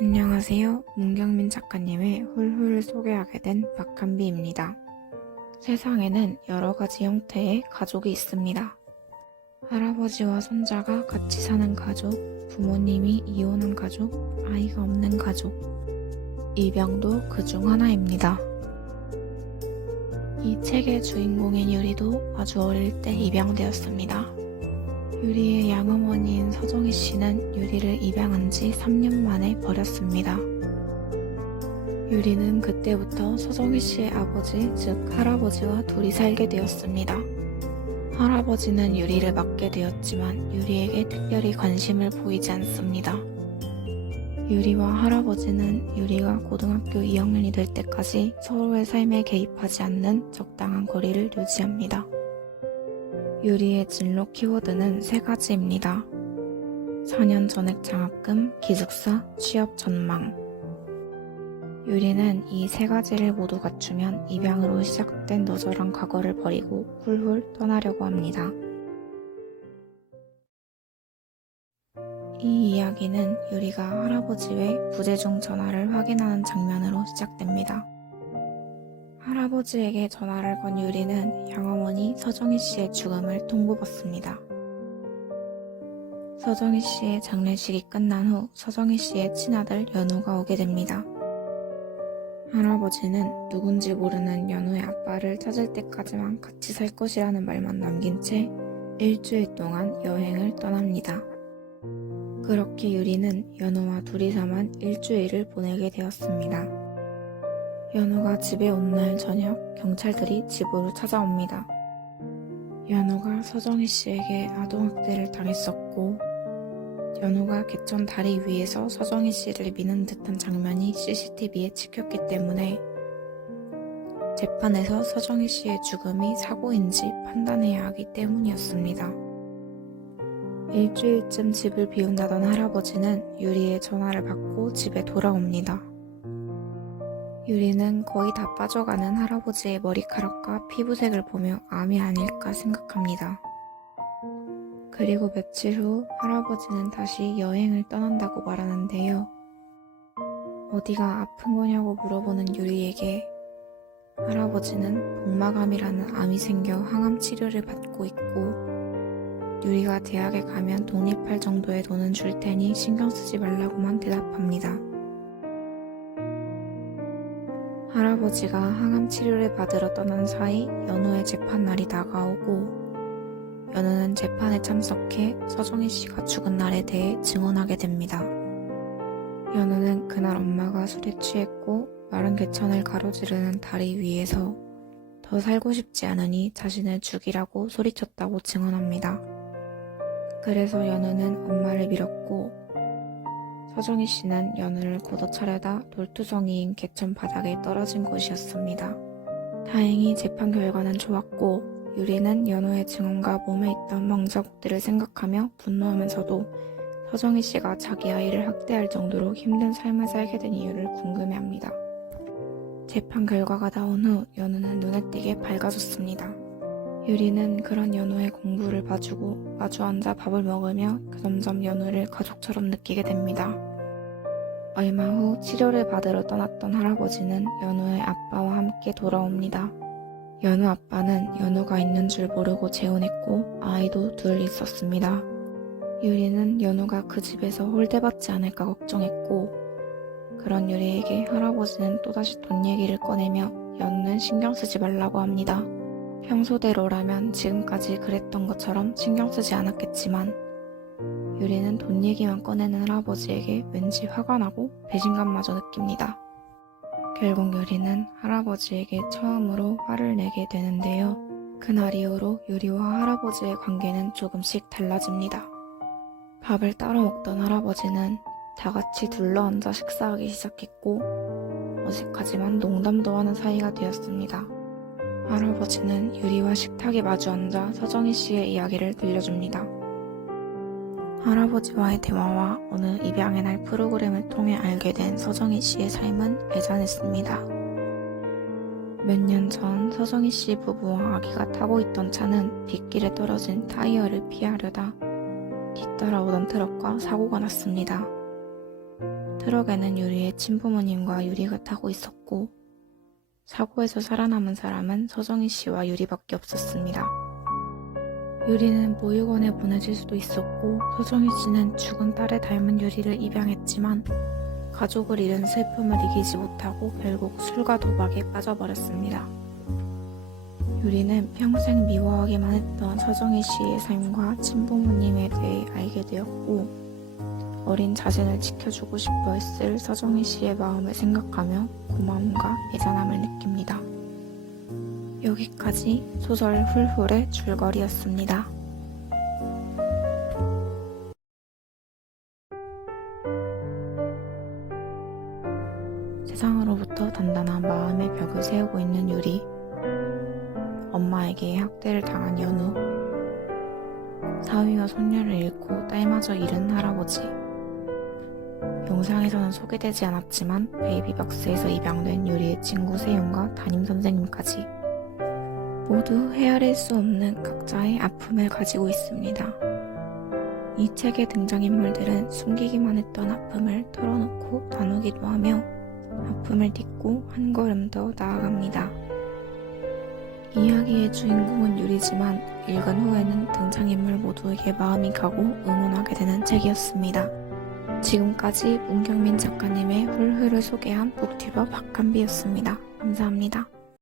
안녕하세요. 문경민 작가님의 훌훌 소개하게 된 박한비입니다. 세상에는 여러 가지 형태의 가족이 있습니다. 할아버지와 손자가 같이 사는 가족, 부모님이 이혼한 가족, 아이가 없는 가족, 입양도 그중 하나입니다. 이 책의 주인공인 유리도 아주 어릴 때 입양되었습니다. 유리의 양어머니인 서정희 씨는 유리를 입양한 지 3년 만에 버렸습니다. 유리는 그때부터 서정희 씨의 아버지, 즉 할아버지와 둘이 살게 되었습니다. 할아버지는 유리를 맡게 되었지만 유리에게 특별히 관심을 보이지 않습니다. 유리와 할아버지는 유리가 고등학교 2학년이 될 때까지 서로의 삶에 개입하지 않는 적당한 거리를 유지합니다. 유리의 진로 키워드는 3가지입니다. 4년 전액 장학금, 기숙사, 취업 전망. 유리는 이 3가지를 모두 갖추면 입양으로 시작된 너절한 과거를 버리고 훌훌 떠나려고 합니다. 이 이야기는 유리가 할아버지 외 부재중 전화를 확인하는 장면으로 시작됩니다. 할아버지에게 전화를 건 유리는 양어머니 서정희 씨의 죽음을 통보받습니다. 서정희 씨의 장례식이 끝난 후 서정희 씨의 친아들 연우가 오게 됩니다. 할아버지는 누군지 모르는 연우의 아빠를 찾을 때까지만 같이 살 것이라는 말만 남긴 채 일주일 동안 여행을 떠납니다. 그렇게 유리는 연우와 둘이서만 일주일을 보내게 되었습니다. 연우가 집에 온 날 저녁 경찰들이 집으로 찾아옵니다. 연우가 서정희 씨에게 아동학대를 당했었고 연우가 개천 다리 위에서 서정희 씨를 미는 듯한 장면이 CCTV에 찍혔기 때문에 재판에서 서정희 씨의 죽음이 사고인지 판단해야 하기 때문이었습니다. 일주일쯤 집을 비운다던 할아버지는 유리의 전화를 받고 집에 돌아옵니다. 유리는 거의 다 빠져가는 할아버지의 머리카락과 피부색을 보며 암이 아닐까 생각합니다. 그리고 며칠 후 할아버지는 다시 여행을 떠난다고 말하는데요. 어디가 아픈 거냐고 물어보는 유리에게 할아버지는 복막암이라는 암이 생겨 항암 치료를 받고 있고 유리가 대학에 가면 독립할 정도의 돈은 줄 테니 신경 쓰지 말라고만 대답합니다. 할아버지가 항암 치료를 받으러 떠난 사이 연우의 재판 날이 다가오고 연우는 재판에 참석해 서정희 씨가 죽은 날에 대해 증언하게 됩니다. 연우는 그날 엄마가 술에 취했고 마른 개천을 가로지르는 다리 위에서 더 살고 싶지 않으니 자신을 죽이라고 소리쳤다고 증언합니다. 그래서 연우는 엄마를 밀었고 서정희 씨는 연우를 걷어차려다 돌투성이인 개천 바닥에 떨어진 곳이었습니다. 다행히 재판 결과는 좋았고 유리는 연우의 증언과 몸에 있던 망자국들을 생각하며 분노하면서도 서정희 씨가 자기 아이를 학대할 정도로 힘든 삶을 살게 된 이유를 궁금해합니다. 재판 결과가 나온 후 연우는 눈에 띄게 밝아졌습니다. 유리는 그런 연우의 공부를 봐주고 마주 앉아 밥을 먹으며 점점 연우를 가족처럼 느끼게 됩니다. 얼마 후 치료를 받으러 떠났던 할아버지는 연우의 아빠와 함께 돌아옵니다. 연우 아빠는 연우가 있는 줄 모르고 재혼했고 아이도 둘 있었습니다. 유리는 연우가 그 집에서 홀대받지 않을까 걱정했고 그런 유리에게 할아버지는 또다시 돈 얘기를 꺼내며 연우는 신경 쓰지 말라고 합니다. 평소대로라면 지금까지 그랬던 것처럼 신경 쓰지 않았겠지만 유리는 돈 얘기만 꺼내는 할아버지에게 왠지 화가 나고 배신감마저 느낍니다. 결국 유리는 할아버지에게 처음으로 화를 내게 되는데요. 그날 이후로 유리와 할아버지의 관계는 조금씩 달라집니다. 밥을 따로 먹던 할아버지는 다 같이 둘러앉아 식사하기 시작했고 어색하지만 농담도 하는 사이가 되었습니다. 할아버지는 유리와 식탁에 마주 앉아 서정희 씨의 이야기를 들려줍니다. 할아버지와의 대화와 어느 입양의 날 프로그램을 통해 알게 된 서정희 씨의 삶은 애잔했습니다. 몇 년 전 서정희 씨 부부와 아기가 타고 있던 차는 빗길에 떨어진 타이어를 피하려다 뒤따라오던 트럭과 사고가 났습니다. 트럭에는 유리의 친부모님과 유리가 타고 있었고 사고에서 살아남은 사람은 서정희 씨와 유리밖에 없었습니다. 유리는 보육원에 보내질 수도 있었고 서정희 씨는 죽은 딸을 닮은 유리를 입양했지만 가족을 잃은 슬픔을 이기지 못하고 결국 술과 도박에 빠져버렸습니다. 유리는 평생 미워하기만 했던 서정희 씨의 삶과 친부모님에 대해 알게 되었고 어린 자신을 지켜주고 싶어 했을 서정희 씨의 마음을 생각하며 고마움과 애잔함을 느낍니다. 여기까지 소설 훌훌의 줄거리였습니다. 세상으로부터 단단한 마음의 벽을 세우고 있는 유리, 엄마에게 학대를 당한 연우, 사위와 손녀를 잃고 딸마저 잃은 할아버지, 영상에서는 소개되지 않았지만 베이비박스에서 입양된 유리의 친구 세윤과 담임선생님까지 모두 헤아릴 수 없는 각자의 아픔을 가지고 있습니다. 이 책의 등장인물들은 숨기기만 했던 아픔을 털어놓고 나누기도 하며 아픔을 딛고 한 걸음 더 나아갑니다. 이야기의 주인공은 유리지만 읽은 후에는 등장인물 모두에게 마음이 가고 응원하게 되는 책이었습니다. 지금까지 문경민 작가님의 훌훌을 소개한 북튜버 박한비였습니다. 감사합니다.